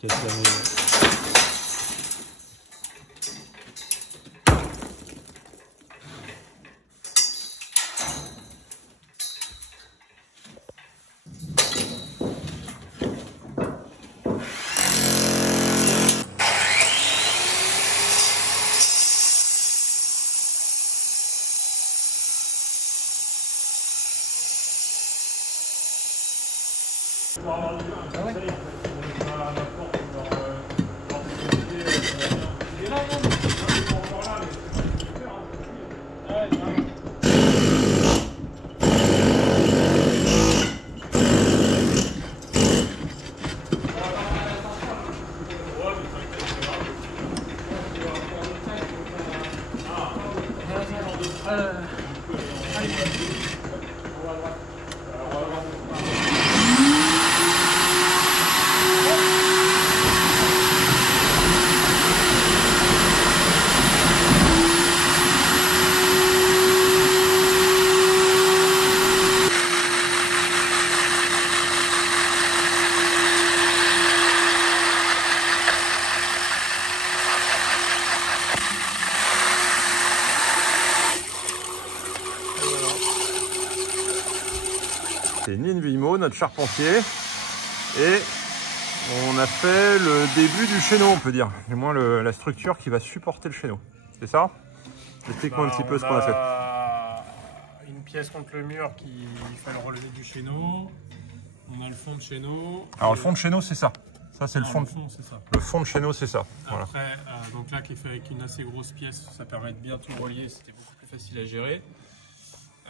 casse la maison. C'est Nin Vimo, notre charpentier, et on a fait le début du chéneau, on peut dire, du moins la structure qui va supporter le chéneau. C'est ça? Explique-moi un petit peu ce qu'on a fait. Une pièce contre le mur qui fait le relevé du chéneau. On a le fond de chéneau. Alors le fond de chéneau, c'est ça. Ça c'est le fond. C'est ça. Le fond de chéneau, c'est ça. Voilà. Après, donc là qui est fait avec une assez grosse pièce, ça permet de bien tout relier. C'était beaucoup plus facile à gérer.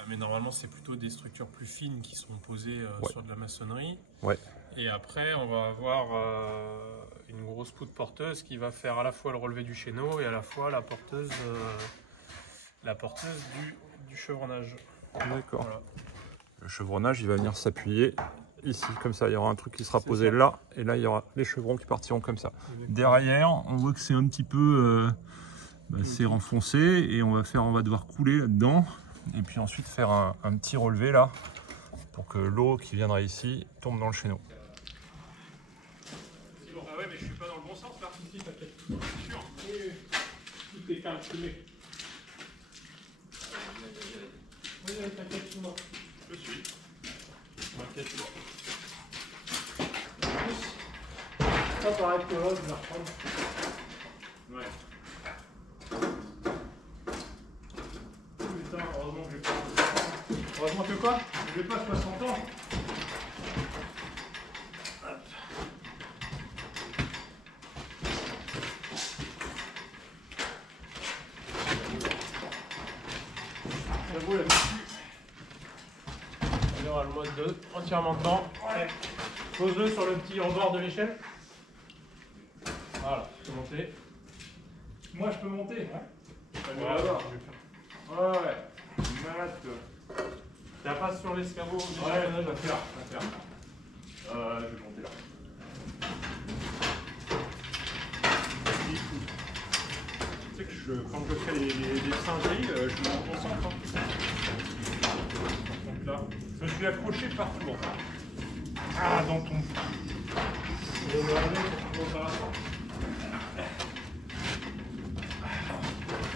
Mais normalement, c'est plutôt des structures plus fines qui sont posées sur de la maçonnerie. Ouais. Et après, on va avoir une grosse poutre porteuse qui va faire à la fois le relevé du chéneau et à la fois la porteuse du chevronnage. D'accord. Voilà. Le chevronnage, il va venir s'appuyer ici, comme ça. Il y aura un truc qui sera posé là, et là, il y aura les chevrons qui partiront comme ça. Exactement. Derrière, on voit que c'est un petit peu c'est renfoncé, et on va devoir couler là-dedans. Et puis ensuite faire un petit relevé là pour que l'eau qui viendra ici tombe dans le chéneau. Ah ouais, mais je suis pas dans le bon sens là. Si, t'inquiète. C'est sûr. Oui, tout est calculé. Oui, t'inquiète, tout le monde. Je suis. T'inquiète pas. Ça paraît que là, je vais reprendre. Ouais. Heureusement que j'ai pas. Heureusement que quoi? Je vais pas 60 ans. Hop. J'avoue là-dessus. Il y aura le mode 2 entièrement dedans. Ouais. Pose-le sur le petit rebord de l'échelle. Voilà, je peux monter. Moi je peux monter. Ouais. Ouais. Malade quoi. Ça passe sur l'escabeau. Ouais, je vais faire. Je vais monter là. Tu sais que quand je fais les singeries, je me concentre. Donc là, je suis accroché partout. Bon. Ah, dans ton.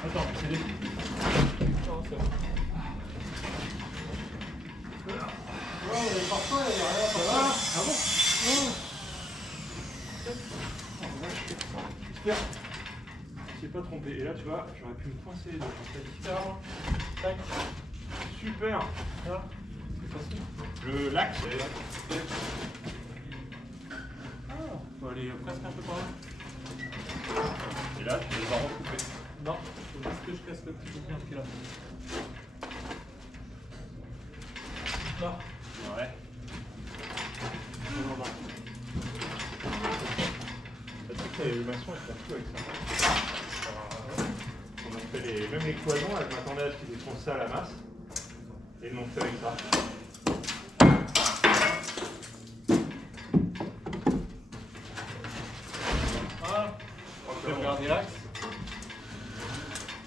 Attends, c'est des. Non, c'est bon. Oh, mais parfois, il n'y a rien. Ça va? Ah bon? J'espère. Je ne pas trompé. Et là, tu vois, j'aurais pu me coincer dans cette guitare. Tac. Super. Là, c'est facile. Le lac, c'est là. Ah, faut aller presque un peu par là. Et là, tu les as recoupés. Non, il faut juste que je casse le petit bouquin qui est là. Là. Ouais. Tu sais que les maçons, ils font tout avec ça. On a fait même les cloisons, je m'attendais à ce qu'ils défoncent ça à la masse. Et ils l'ont fait avec ça. Voilà. Je vais regarder l'axe.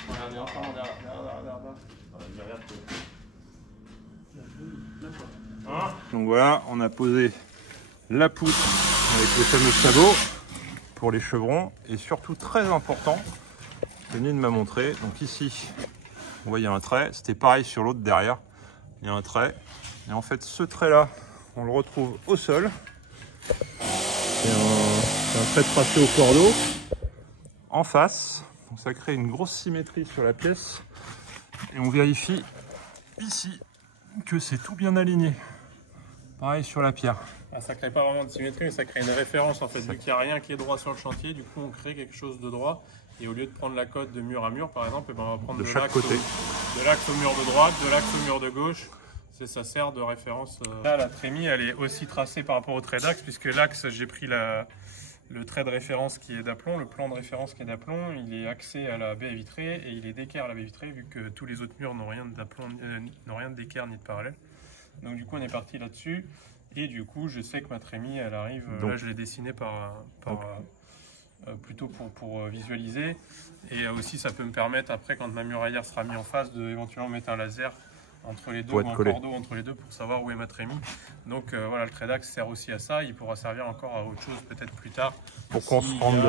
Regardez, enfin, regarde. Donc voilà, on a posé la poutre avec le fameux sabot. pour les chevrons et surtout très important, Nine m'a montré. Donc ici, on voit il y a un trait, c'était pareil sur l'autre derrière, il y a un trait. Et en fait ce trait là, on le retrouve au sol. C'est un trait tracé au cordeau en face. Donc ça crée une grosse symétrie sur la pièce. Et on vérifie ici que c'est tout bien aligné. Pareil sur la pierre. Ah, ça crée pas vraiment de symétrie, mais ça crée une référence en fait. Vu qu'il n'y a rien qui est droit sur le chantier, du coup on crée quelque chose de droit. Et au lieu de prendre la cote de mur à mur par exemple, on va prendre de chaque côté. De l'axe au mur de droite, de l'axe au mur de gauche. Ça sert de référence. Là, la trémie, elle est aussi tracée par rapport au trait d'axe, puisque l'axe, j'ai pris le trait de référence qui est d'aplomb, le plan de référence qui est d'aplomb, il est axé à la baie vitrée et il est d'équerre à la baie vitrée, vu que tous les autres murs n'ont rien d'aplomb, n'ont rien d'équerre ni de parallèle. Donc du coup, on est parti là-dessus. Et du coup, je sais que ma trémie, elle arrive. Donc, là, je l'ai dessinée plutôt pour visualiser. Et aussi, ça peut me permettre, après, quand ma muraillère sera mise en face, de éventuellement mettre un laser entre les deux ou un cordeau entre les deux pour savoir où est ma trémie. Donc voilà, le trait d'axe sert aussi à ça. Il pourra servir encore à autre chose peut-être plus tard. Pour qu'on se rende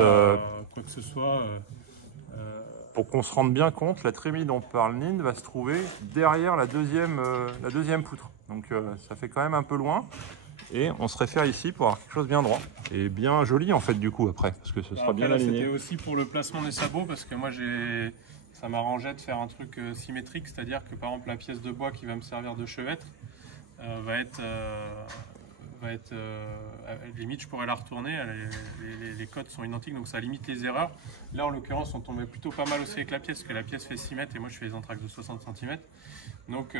quoi que ce soit. Pour qu'on se rende bien compte, la trémie dont parle Nine va se trouver derrière la deuxième poutre. Donc ça fait quand même un peu loin. Et on se réfère ici pour avoir quelque chose bien droit. Et bien joli en fait du coup après. Parce que ce sera bien aligné. C'était aussi pour le placement des sabots parce que moi ça m'arrangeait de faire un truc symétrique. C'est-à-dire que par exemple la pièce de bois qui va me servir de chevêtre va être limite je pourrais la retourner, les codes sont identiques donc ça limite les erreurs. Là en l'occurrence on tombait plutôt pas mal aussi avec la pièce parce que la pièce fait 6 mètres et moi je fais les entraxes de 60 cm. Donc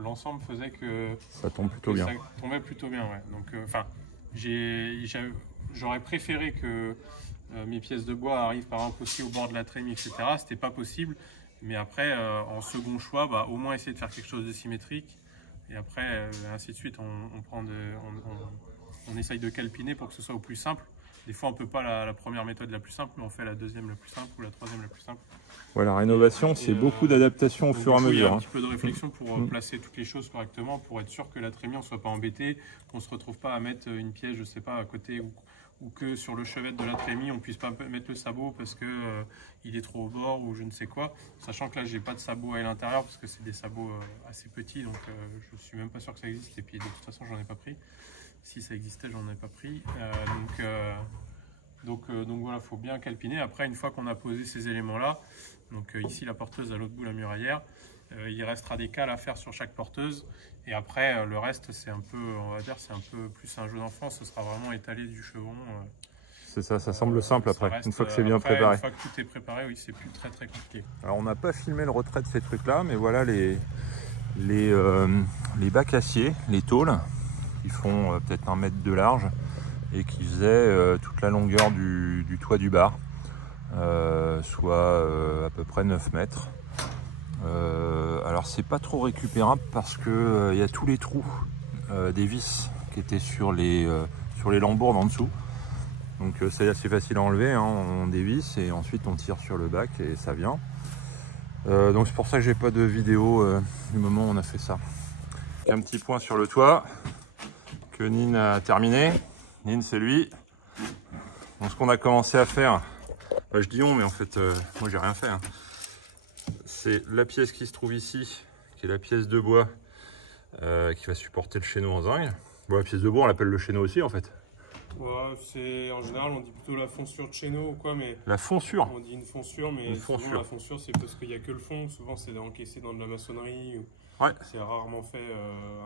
l'ensemble faisait que ça tombe plutôt bien. Ça tombait plutôt bien, ouais. Donc j'aurais préféré que mes pièces de bois arrivent par exemple aussi au bord de la trémie, etc. C'était pas possible. Mais après, en second choix, au moins essayer de faire quelque chose de symétrique. Et après, ainsi de suite, on essaye de calpiner pour que ce soit au plus simple. Des fois, on ne peut pas la première méthode la plus simple, mais on fait la deuxième la plus simple ou la troisième la plus simple. Ouais, la rénovation, c'est beaucoup d'adaptation au fur et à mesure. Il y a un petit peu de réflexion pour placer toutes les choses correctement, pour être sûr que la trémie, on ne soit pas embêté, qu'on ne se retrouve pas à mettre une pièce, je ne sais pas, à côté ou que sur le chevet de la trémie, on ne puisse pas mettre le sabot parce que il est trop au bord ou je ne sais quoi. Sachant que là, j'ai pas de sabot à l'intérieur parce que c'est des sabots assez petits, donc je ne suis même pas sûr que ça existe. Et puis de toute façon, j'en ai pas pris. Si ça existait, j'en ai pas pris. Donc voilà, il faut bien calpiner. Après, une fois qu'on a posé ces éléments-là, donc ici la porteuse, à l'autre bout la muraillère, il restera des cales à faire sur chaque porteuse. Et après, le reste, c'est un peu, on va dire, c'est un peu plus un jeu d'enfant. Ce sera vraiment étalé du chevron. C'est ça, ça semble simple après, une fois que c'est bien préparé. Une fois que tout est préparé, oui, c'est plus très compliqué. Alors on n'a pas filmé le retrait de ces trucs-là, mais voilà les bacs acier, les tôles, qui font peut-être 1 mètre de large et qui faisaient toute la longueur du toit du bar, soit à peu près 9 mètres. Alors c'est pas trop récupérable parce que y a tous les trous des vis qui étaient sur les lambourdes en dessous. Donc c'est assez facile à enlever, hein. On dévisse et ensuite on tire sur le bac et ça vient. Donc c'est pour ça que j'ai pas de vidéo du moment où on a fait ça. Un petit point sur le toit que Nine a terminé. Nine, c'est lui. Donc ce qu'on a commencé à faire, je dis on, mais en fait moi j'ai rien fait, hein. C'est la pièce qui se trouve ici, qui est la pièce de bois qui va supporter le chéneau en zinc. Bon, la pièce de bois on l'appelle le chéneau aussi en fait. Ouais, en général on dit plutôt la fonsure de chéneau ou quoi, mais la fonsure. On dit une fonsure, mais souvent la fonsure c'est parce qu'il n'y a que le fond. Souvent c'est encaissé dans de la maçonnerie. Ouais. C'est rarement fait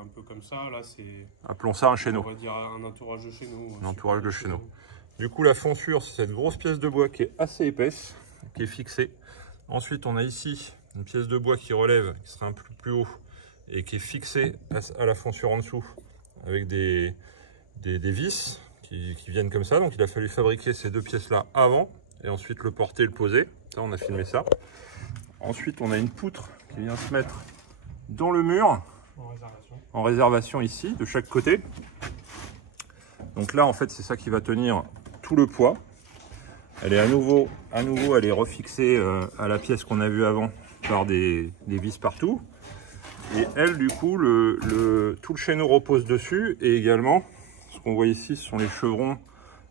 un peu comme ça. Là c'est. Appelons ça un chéneau. On va dire un entourage de chéneau. Un entourage de chéneau. Du coup la fonsure c'est cette grosse pièce de bois qui est assez épaisse, qui est fixée. Ensuite on a ici une pièce de bois qui relève, qui sera un peu plus haut et qui est fixée à la fonsure en dessous avec des vis qui viennent comme ça. Donc il a fallu fabriquer ces deux pièces là avant et ensuite le porter et le poser. Ça, on a filmé ça. Ensuite on a une poutre qui vient se mettre dans le mur en réservation ici de chaque côté. Donc là en fait c'est ça qui va tenir tout le poids. Elle est à nouveau elle est refixée à la pièce qu'on a vue avant par des vis partout. Et elle du coup tout le chéneau repose dessus et également ce qu'on voit ici ce sont les chevrons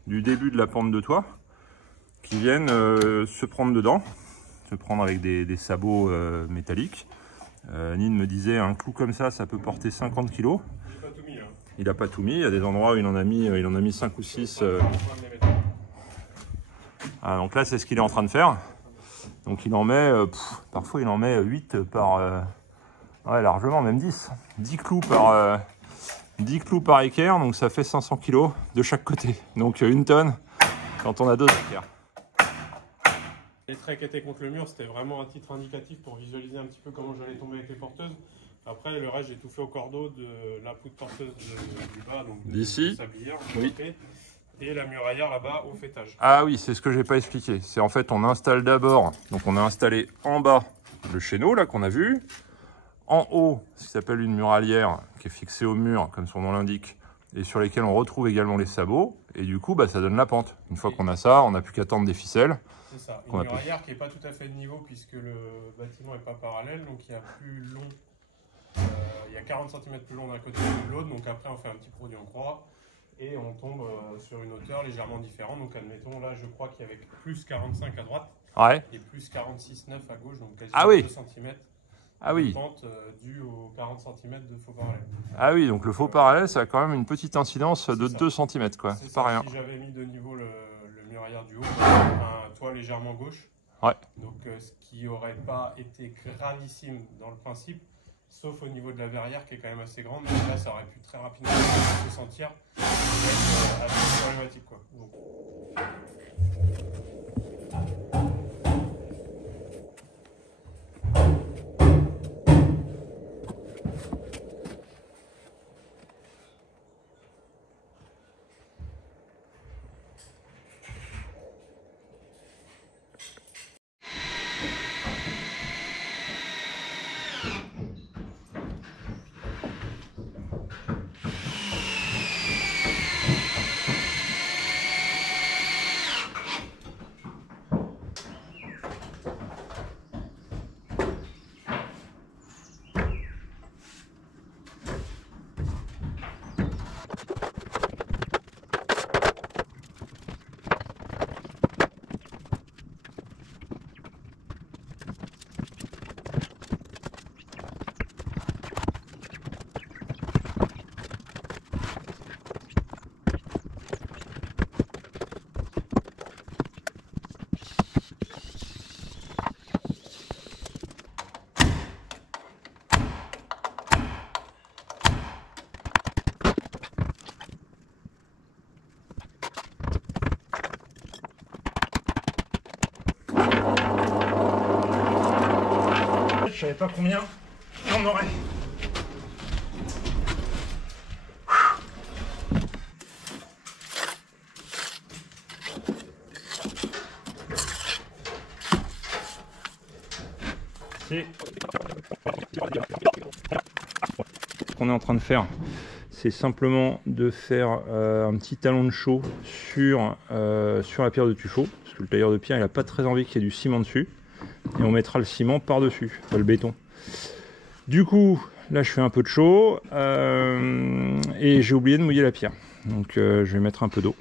du début de la pente de toit qui viennent se prendre dedans, se prendre avec des sabots métalliques. Nine me disait un clou comme ça peut porter 50 kg. Il n'a pas tout mis, il y a des endroits où il en a mis 5 ou 6. Ah, donc là c'est ce qu'il est en train de faire. Donc il en met, parfois il en met 8 par... ouais, largement, même 10. 10 clous par équerre, donc ça fait 500 kg de chaque côté. Donc 1 tonne quand on a 2 équerres. Les traits qui étaient contre le mur, c'était vraiment un titre indicatif pour visualiser un petit peu comment j'allais tomber avec les porteuses. Après, le reste, j'ai tout fait au cordeau de la poutre porteuse du bas, donc d'ici, oui. Et la muraillère là-bas au fêtage. Ah oui, c'est ce que j'ai pas expliqué. C'est en fait, on installe d'abord, donc on a installé en bas le chéneau là qu'on a vu. En haut, ce qui s'appelle une muralière qui est fixée au mur, comme son nom l'indique, et sur lesquels on retrouve également les sabots. Et du coup, ça donne la pente. Une fois qu'on a ça, on n'a plus qu'à tendre des ficelles. C'est ça, une muraillère qui n'est pas tout à fait de niveau puisque le bâtiment n'est pas parallèle, donc il y a plus long. Il y a 40 cm plus long d'un côté que de l'autre, donc après on fait un petit produit en croix et on tombe sur une hauteur légèrement différente. Donc admettons, là je crois qu'il y avait plus 45 à droite et plus 46,9 à gauche, donc quasiment 2 cm. Ah oui. Pente due aux 40 cm de faux parallèle. Ah oui, donc le faux parallèle, ça a quand même une petite incidence de 2 cm, quoi. C'est pas rien. Si j'avais mis de niveau le muraillère du haut, un toit légèrement gauche. Ouais. Donc ce qui n'aurait pas été gravissime dans le principe, sauf au niveau de la verrière qui est quand même assez grande. Donc là, ça aurait pu très rapidement se sentir assez problématique, quoi. Donc... Je savais pas combien on aurait. Ce qu'on est en train de faire, c'est simplement de faire un petit talon de chaux sur la pierre de tuffeau, parce que le tailleur de pierre il n'a pas très envie qu'il y ait du ciment dessus. Et on mettra le ciment par-dessus, le béton. Du coup, là je fais un peu de chaud et j'ai oublié de mouiller la pierre. Donc je vais mettre un peu d'eau.